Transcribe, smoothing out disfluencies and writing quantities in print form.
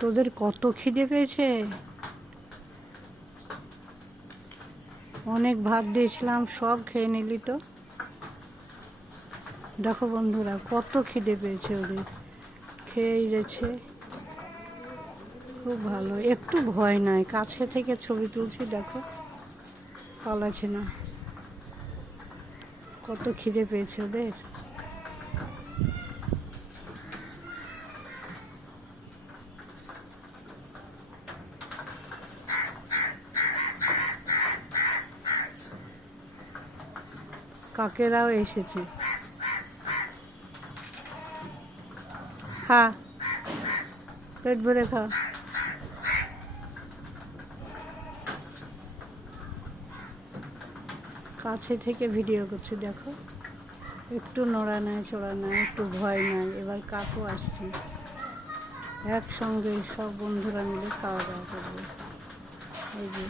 তোদের কত খিদে পেয়েছে? অনেক ভাত দিয়েছিলাম, সব খেয়ে নিলি তো। দেখো বন্ধুরা, কত খিদে পেয়েছে ওদের, খেয়েই গেছে। খুব ভালো, একটু ভয় নাই, কাছে থেকে ছবি তুলছি, দেখো পালাচ্ছে না। কত খিদে পেয়েছে ওদের। কাকেরাও এসেছে। খা, পেট ভরে খা। কাছে থেকে ভিডিও করছি, দেখো একটু নড়া নাই চড়া নাই, একটু ভয় নাই। এবার কাকও আসছে, একসঙ্গে সব বন্ধুরা মিলে খাওয়া দাওয়া করবে। এই যে